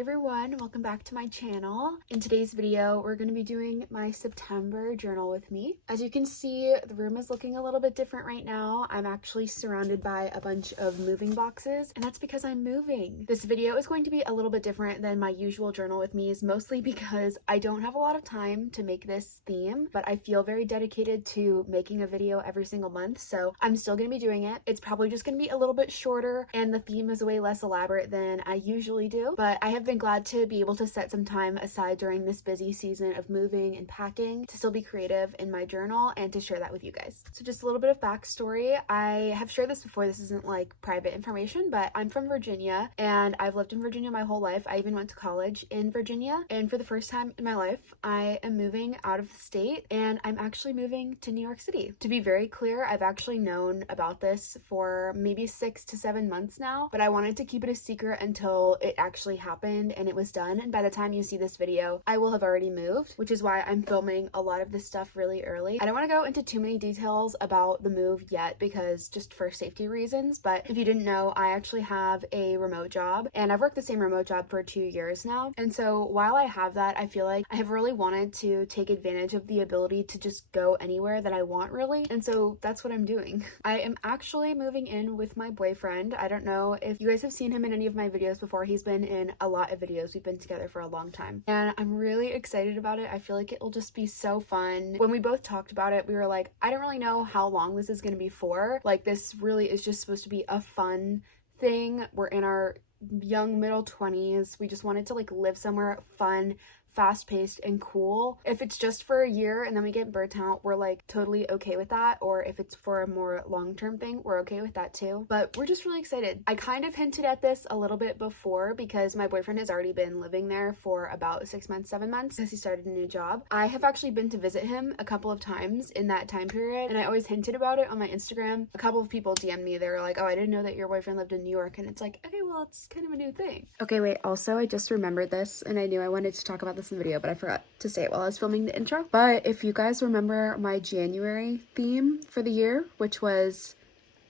Hey everyone, welcome back to my channel. In today's video, we're going to be doing my September journal with me. As you can see, the room is looking a little bit different right now. I'm actually surrounded by a bunch of moving boxes, and that's because I'm moving. This video is going to be a little bit different than my usual journal with me, mostly because I don't have a lot of time to make this theme, but I feel very dedicated to making a video every single month, so I'm still going to be doing it. It's probably just going to be a little bit shorter, and the theme is way less elaborate than I usually do, but I have been glad to be able to set some time aside during this busy season of moving and packing to still be creative in my journal and to share that with you guys. So just a little bit of backstory. I have shared this before. This isn't like private information, but I'm from Virginia and I've lived in Virginia my whole life. I even went to college in Virginia, and for the first time in my life, I am moving out of the state and I'm actually moving to New York City. To be very clear, I've actually known about this for maybe 6 to 7 months now, but I wanted to keep it a secret until it actually happened and it was done, and by the time you see this video I will have already moved, which is why I'm filming a lot of this stuff really early. I don't want to go into too many details about the move yet because just for safety reasons, but if you didn't know, I actually have a remote job and I've worked the same remote job for 2 years now, and so while I have that, I feel like I have really wanted to take advantage of the ability to just go anywhere that I want, really, and so that's what I'm doing. I am actually moving in with my boyfriend. I don't know if you guys have seen him in any of my videos before. He's been in a lot of videos. We've been together for a long time and I'm really excited about it. I feel like it will just be so fun. When we both talked about it, we were like, I don't really know how long this is going to be for. Like, this really is just supposed to be a fun thing. We're in our young middle 20s. We just wanted to like live somewhere fun, fast-paced and cool. If it's just for a year and then we get burnt out, we're like totally okay with that, or if it's for a more long-term thing, we're okay with that too. But we're just really excited. I kind of hinted at this a little bit before because my boyfriend has already been living there for about 6 months, 7 months since he started a new job. I have actually been to visit him a couple of times in that time period, and I always hinted about it on my Instagram. A couple of people DM'd me. They were like, oh, I didn't know that your boyfriend lived in New York, and it's like, okay, well, it's kind of a new thing. Okay, wait, also I just remembered this and I knew I wanted to talk about this in the video, but I forgot to say it while I was filming the intro. But if you guys remember my January theme for the year, which was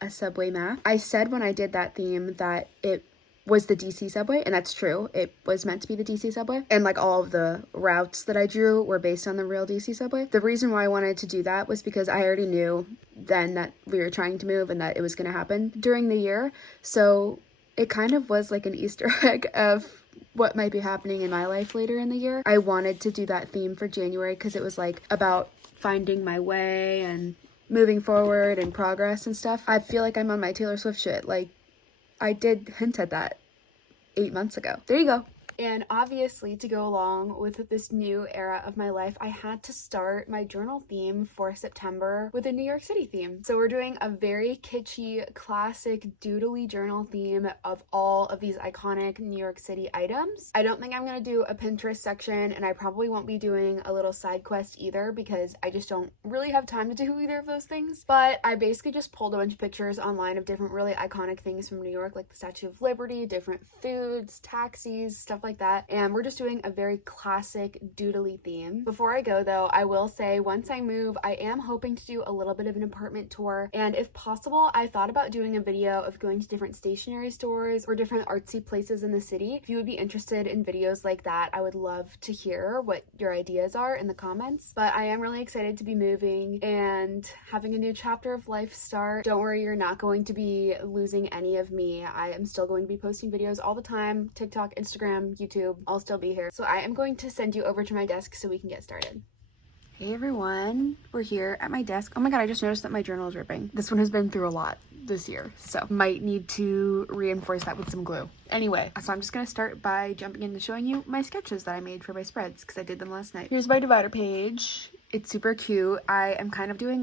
a subway map, I said when I did that theme that it was the DC subway, and that's true. It was meant to be the DC subway, and like all of the routes that I drew were based on the real DC subway. The reason why I wanted to do that was because I already knew then that we were trying to move and that it was going to happen during the year, so it kind of was like an Easter egg of what might be happening in my life later in the year. I wanted to do that theme for January because it was like about finding my way and moving forward and progress and stuff. I feel like I'm on my Taylor Swift shit. Like, I did hint at that 8 months ago. There you go. And obviously, to go along with this new era of my life, I had to start my journal theme for September with a New York City theme. So we're doing a very kitschy, classic, doodly journal theme of all of these iconic New York City items. I don't think I'm going to do a Pinterest section, and I probably won't be doing a little side quest either because I just don't really have time to do either of those things. But I basically just pulled a bunch of pictures online of different really iconic things from New York, like the Statue of Liberty, different foods, taxis, stuff like that, and we're just doing a very classic doodly theme. Before I go though, I will say once I move, I am hoping to do a little bit of an apartment tour, and if possible, I thought about doing a video of going to different stationery stores or different artsy places in the city. If you would be interested in videos like that, I would love to hear what your ideas are in the comments. But I am really excited to be moving and having a new chapter of life start. Don't worry, you're not going to be losing any of me. I am still going to be posting videos all the time, TikTok, Instagram, YouTube, I'll still be here. So I am going to send you over to my desk so we can get started. Hey everyone, we're here at my desk. Oh my god, I just noticed that my journal is ripping. This one has been through a lot this year, so might need to reinforce that with some glue. Anyway, so I'm just gonna start by jumping into showing you my sketches that I made for my spreads because I did them last night. Here's my divider page. It's super cute. I am kind of doing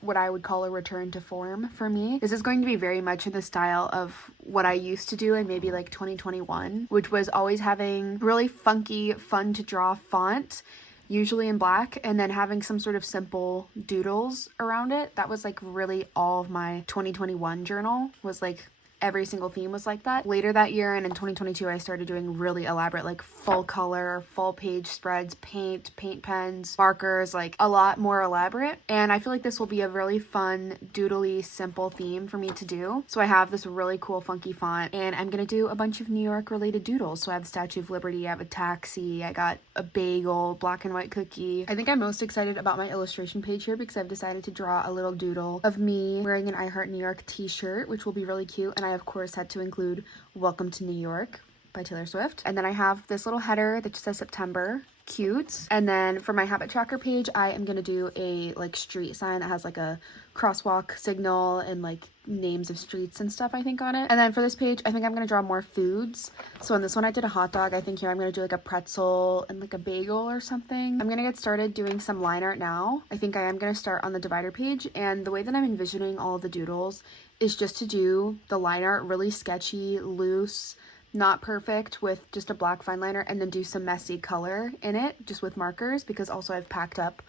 what I would call a return to form for me. This is going to be very much in the style of what I used to do in maybe like 2021, which was always having really funky, fun to draw font, usually in black, and then having some sort of simple doodles around it. That was like really all of my 2021 journal, was like every single theme was like that. Later that year and in 2022, I started doing really elaborate, like full color, full page spreads, paint pens, markers, like a lot more elaborate. And I feel like this will be a really fun, doodly, simple theme for me to do. So I have this really cool, funky font, and I'm gonna do a bunch of New York related doodles. So I have the Statue of Liberty, I have a taxi, I got a bagel, black and white cookie. I think I'm most excited about my illustration page here because I've decided to draw a little doodle of me wearing an I Heart New York t-shirt, which will be really cute. And I of course had to include Welcome to New York by Taylor Swift. And then I have this little header that just says September. Cute. And then for my habit tracker page, I am gonna do a like street sign that has like a crosswalk signal and like names of streets and stuff I think on it. And then for this page, I think I'm gonna draw more foods. So on this one I did a hot dog. I think here I'm gonna do like a pretzel and like a bagel or something. I'm gonna get started doing some line art now. I think I am gonna start on the divider page, and the way that I'm envisioning all of the doodles is just to do the line art really sketchy, loose, not perfect, with just a black fine liner, and then do some messy color in it just with markers, because also I've packed up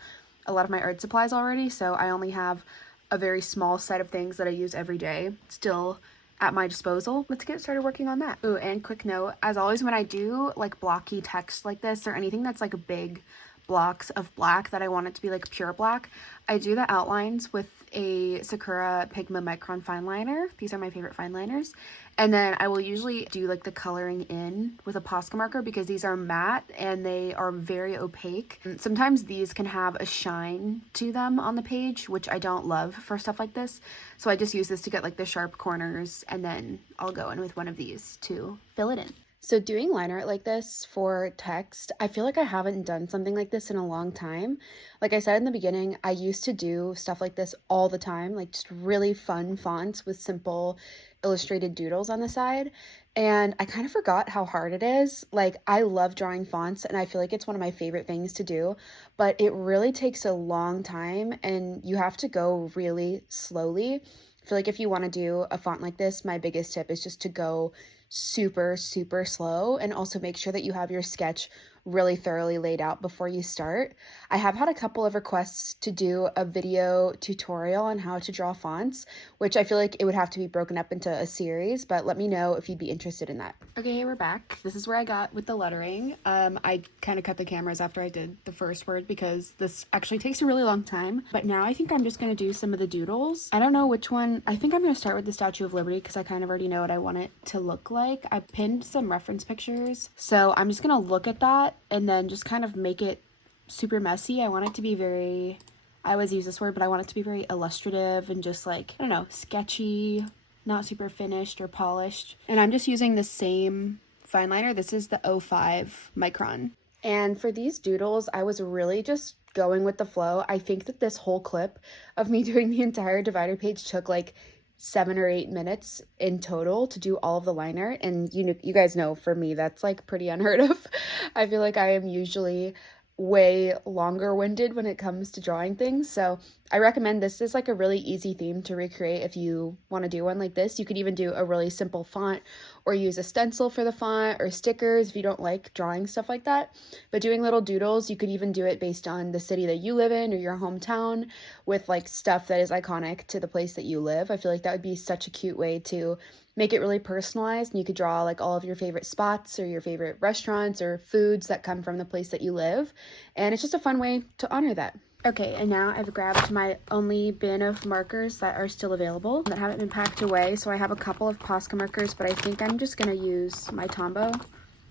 a lot of my art supplies already, so I only have a very small set of things that I use every day still at my disposal. Let's get started working on that. Ooh, and quick note, as always when I do like blocky text like this or anything that's like big blocks of black that I want it to be like pure black, I do the outlines with a Sakura Pigma Micron fine liner. These are my favorite fine liners. And then I will usually do like the coloring in with a Posca marker because these are matte and they are very opaque. And sometimes these can have a shine to them on the page, which I don't love for stuff like this. So I just use this to get like the sharp corners, and then I'll go in with one of these to fill it in. So doing line art like this for text, I feel like I haven't done something like this in a long time. Like I said in the beginning, I used to do stuff like this all the time, like just really fun fonts with simple illustrated doodles on the side. And I kind of forgot how hard it is. Like I love drawing fonts and I feel like it's one of my favorite things to do, but it really takes a long time and you have to go really slowly. I feel like if you want to do a font like this, my biggest tip is just to go super slow, and also make sure that you have your sketch really thoroughly laid out before you start. I have had a couple of requests to do a video tutorial on how to draw fonts, which I feel like it would have to be broken up into a series, but let me know if you'd be interested in that. Okay, we're back. This is where I got with the lettering. I kind of cut the cameras after I did the first word because this actually takes a really long time, but now I think I'm just going to do some of the doodles. I don't know which one. I think I'm going to start with the Statue of Liberty because I kind of already know what I want it to look like. I pinned some reference pictures, so I'm just going to look at that and then just kind of make it super messy. I want it to be very, I always use this word, but I want it to be very illustrative and just like, I don't know, sketchy, not super finished or polished. And I'm just using the same fine liner. This is the 05 micron. And for these doodles, I was really just going with the flow. I think that this whole clip of me doing the entire divider page took like 7 or 8 minutes in total to do all of the line art, and you guys know for me that's like pretty unheard of. I feel like I am usually way longer winded when it comes to drawing things, so I recommend this is like a really easy theme to recreate if you want to do one like this. You could even do a really simple font or use a stencil for the font or stickers if you don't like drawing stuff like that. But doing little doodles, you could even do it based on the city that you live in or your hometown with like stuff that is iconic to the place that you live. I feel like that would be such a cute way to make it really personalized, and you could draw like all of your favorite spots or your favorite restaurants or foods that come from the place that you live, and it's just a fun way to honor that. Okay, and now I've grabbed my only bin of markers that are still available that haven't been packed away. So I have a couple of Posca markers, but I think I'm just gonna use my Tombow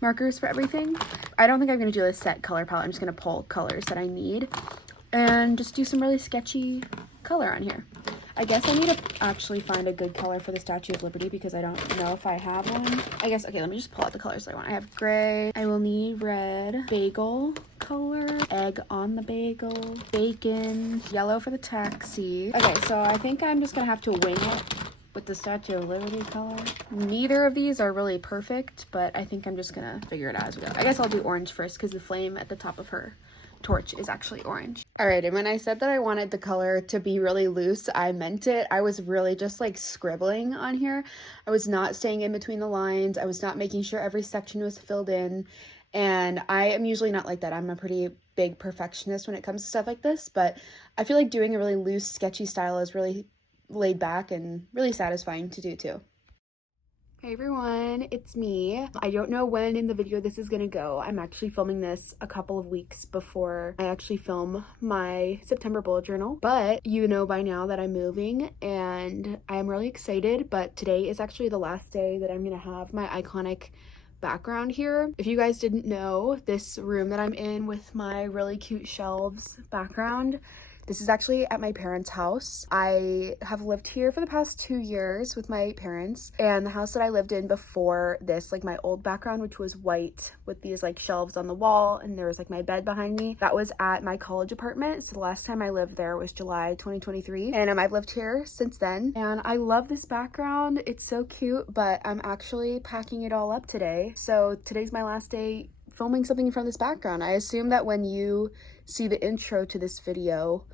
markers for everything. I don't think I'm gonna do a set color palette. I'm just gonna pull colors that I need and just do some really sketchy color on here. I guess I need to actually find a good color for the Statue of Liberty because I don't know if I have one. I guess, okay, let me just pull out the colors that I want. I have gray, I will need red, bagel color, egg on the bagel, bacon, yellow for the taxi. Okay, so I think I'm just gonna have to wing it with the Statue of Liberty color. Neither of these are really perfect, but I think I'm just gonna figure it out as we go. I guess I'll do orange first because the flame at the top of her torch is actually orange. All right, and when I said that I wanted the color to be really loose, I meant it. I was really just like scribbling on here. I was not staying in between the lines. I was not making sure every section was filled in. And I am usually not like that. I'm a pretty big perfectionist when it comes to stuff like this, but I feel like doing a really loose, sketchy style is really laid back and really satisfying to do too. Hey everyone, it's me. I don't know when in the video this is gonna go. I'm actually filming this a couple of weeks before I actually film my September bullet journal, but you know by now that I'm moving and I am really excited, but today is actually the last day that I'm gonna have my iconic background here. If you guys didn't know, this room that I'm in with my really cute shelves background, this is actually at my parents' house. I have lived here for the past 2 years with my parents, and the house that I lived in before this, like my old background, which was white with these like shelves on the wall, and there was like my bed behind me, that was at my college apartment. So the last time I lived there was July 2023, and I've lived here since then, and I love this background. It's so cute, but I'm actually packing it all up today. So today's my last day filming something from this background. I assume that when you see the intro to this video,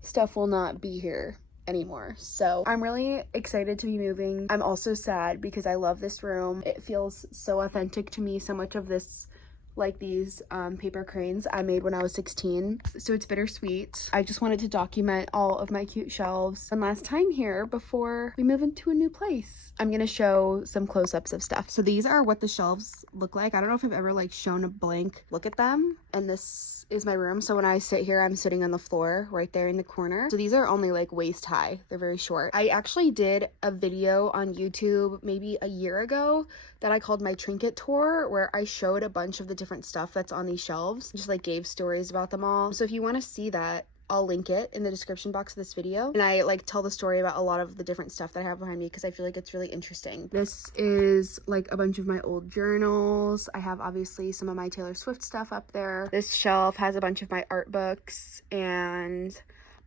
stuff will not be here anymore. So I'm really excited to be moving. I'm also sad because I love this room. It feels so authentic to me. So much of this, like these paper cranes, I made when I was 16. So it's bittersweet. I just wanted to document all of my cute shelves one last time here before we move into a new place. I'm gonna show some close-ups of stuff. So these are what the shelves look like. I don't know if I've ever like shown a blank look at them. And this is my room. So when I sit here, I'm sitting on the floor right there in the corner. So these are only like waist high. They're very short. I actually did a video on YouTube maybe a year ago that I called my trinket tour, where I showed a bunch of the different stuff that's on these shelves, just like gave stories about them all. So if you want to see that, I'll link it in the description box of this video. And I like tell the story about a lot of the different stuff that I have behind me because I feel like it's really interesting. This is like a bunch of my old journals. I have obviously some of my Taylor Swift stuff up there. This shelf has a bunch of my art books and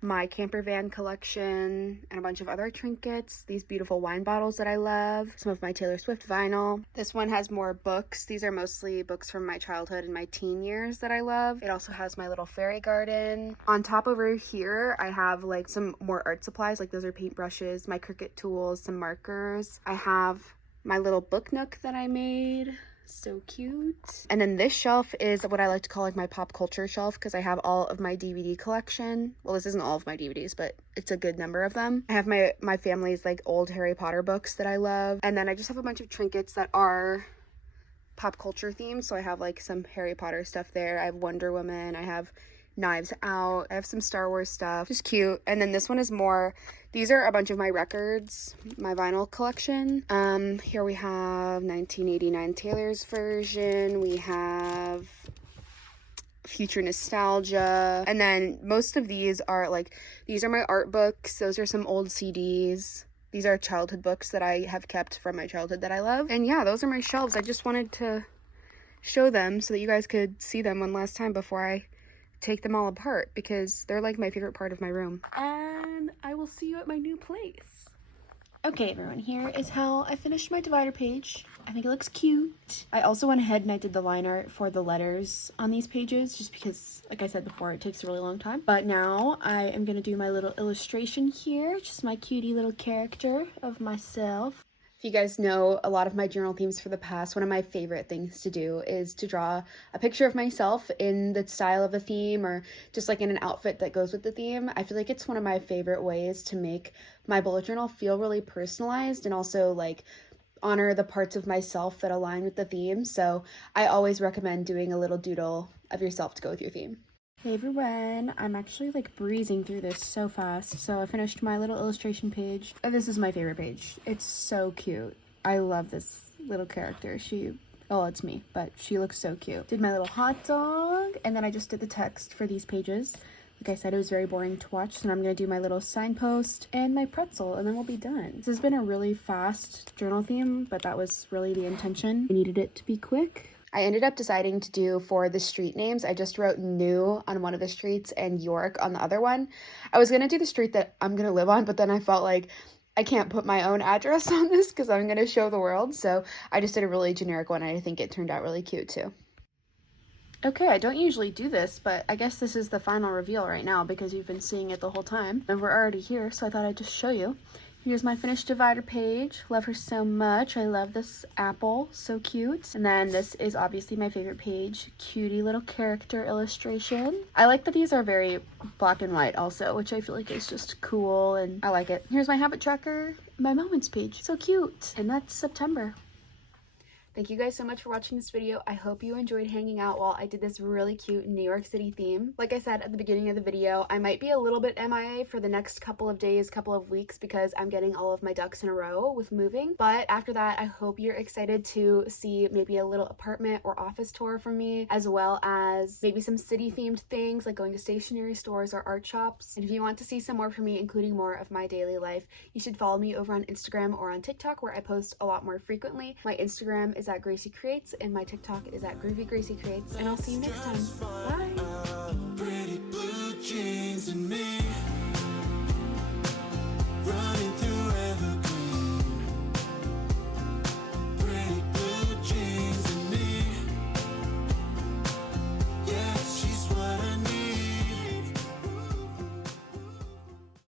my camper van collection and a bunch of other trinkets, these beautiful wine bottles that I love, some of my Taylor Swift vinyl. This one has more books. These are mostly books from my childhood and my teen years that I love. It also has my little fairy garden. On top over here, I have like some more art supplies, like those are paintbrushes, my Cricut tools, some markers. I have my little book nook that I made. So cute. And then this shelf is what I like to call like my pop culture shelf because I have all of my DVD collection. Well, this isn't all of my DVDs, but it's a good number of them. I have my family's like old Harry Potter books that I love. And then I just have a bunch of trinkets that are pop culture themed. So I have like some Harry Potter stuff there. I have Wonder Woman. I have Knives Out. I have some Star Wars stuff. Just cute. And then this one is more, these are a bunch of my records, my vinyl collection. Here we have 1989 Taylor's version. We have Future Nostalgia. And then most of these are like, these are my art books. Those are some old CDs. These are childhood books that I have kept from my childhood that I love. And yeah, those are my shelves. I just wanted to show them so that you guys could see them one last time before I take them all apart because they're like my favorite part of my room. And I will see you at my new place. Okay everyone, here is how I finished my divider page. I think it looks cute. I also went ahead and I did the line art for the letters on these pages just because, like I said before, it takes a really long time. But now I am gonna do my little illustration here, just my cutie little character of myself. If you guys know a lot of my journal themes for the past, one of my favorite things to do is to draw a picture of myself in the style of the theme or just like in an outfit that goes with the theme. I feel like it's one of my favorite ways to make my bullet journal feel really personalized and also like honor the parts of myself that align with the theme. So I always recommend doing a little doodle of yourself to go with your theme. Hey everyone, I'm actually like breezing through this so fast. So I finished my little illustration page. This is my favorite page. It's so cute. I love this little character. Oh, it's me, but she looks so cute. Did my little hot dog, and then I just did the text for these pages. Like I said, it was very boring to watch, so now I'm gonna do my little signpost and my pretzel, and then we'll be done. This has been a really fast journal theme, but that was really the intention. I needed it to be quick. I ended up deciding to do for the street names. I just wrote New on one of the streets and York on the other one. I was going to do the street that I'm going to live on, but then I felt like I can't put my own address on this because I'm going to show the world. So I just did a really generic one, and I think it turned out really cute too. Okay, I don't usually do this, but I guess this is the final reveal right now because you've been seeing it the whole time. And we're already here, so I thought I'd just show you. Here's my finished divider page. Love her so much. I love this apple, so cute. And then this is obviously my favorite page, cutie little character illustration. I like that these are very black and white also, which I feel like is just cool and I like it. Here's my habit tracker, my moments page, so cute. And that's September. Thank you guys so much for watching this video. I hope you enjoyed hanging out while I did this really cute New York City theme. Like I said at the beginning of the video, I might be a little bit MIA for the next couple of days, couple of weeks, because I'm getting all of my ducks in a row with moving. But after that, I hope you're excited to see maybe a little apartment or office tour from me, as well as maybe some city themed things like going to stationery stores or art shops. And if you want to see some more from me, including more of my daily life, you should follow me over on Instagram or on TikTok, where I post a lot more frequently. My Instagram is at graciecreates and my TikTok is at groovygraciecreates, and I'll see you next time. Bye!